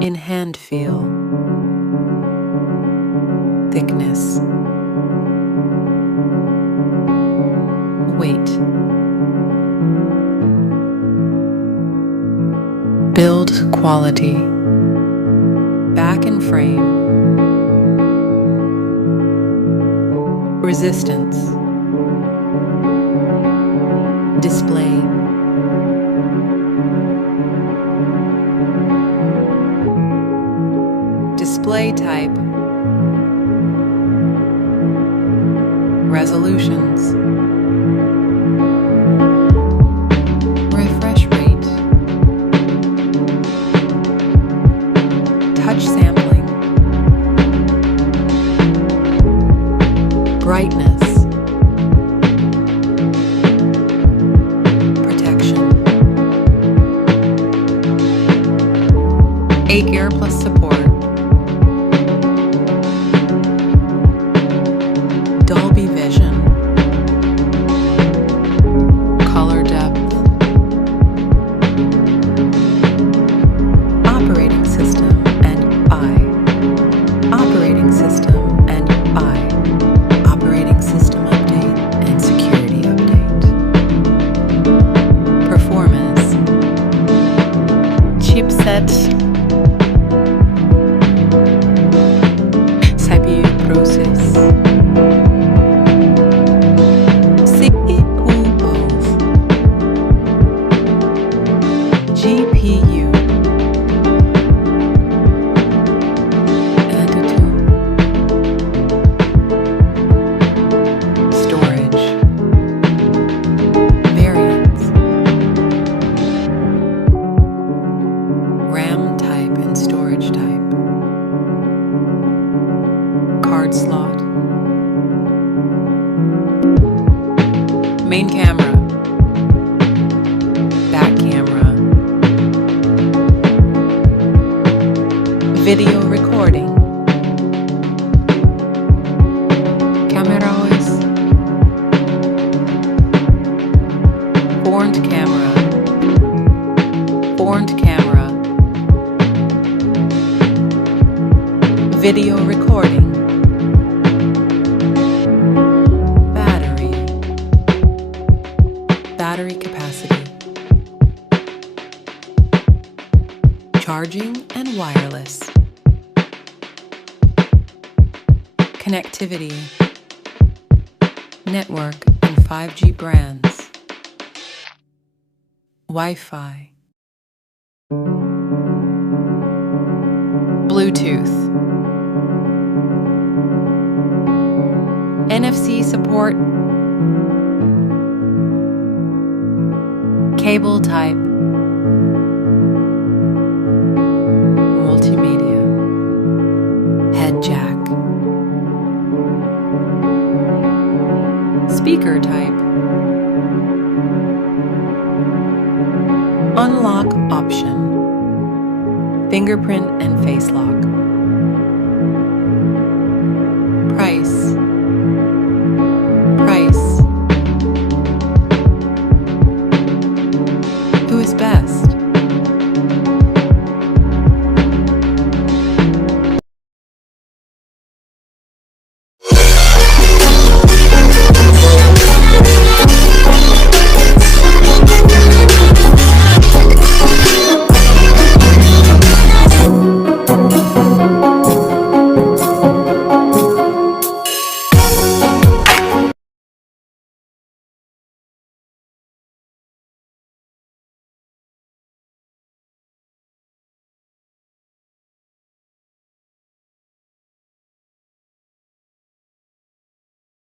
In hand feel, thickness, weight, build quality, back and frame, resistance, display, display type, resolutions, refresh rate, touch sampling, brightness, protection, enquiry plus support, Dolby Vision, color depth, operating system and operating system and operating system update and security update, performance, chipset, CPU process, GPU, Antutu, storage, variants, RAM type and storage type, card slot, main camera, back camera, video recording, camera OS, front camera, video recording, battery capacity, charging and wireless, connectivity, network and 5G brands, Wi-Fi, Bluetooth, NFC support, cable type, multimedia, head jack, speaker type, unlock option, fingerprint and face lock, price, who is best?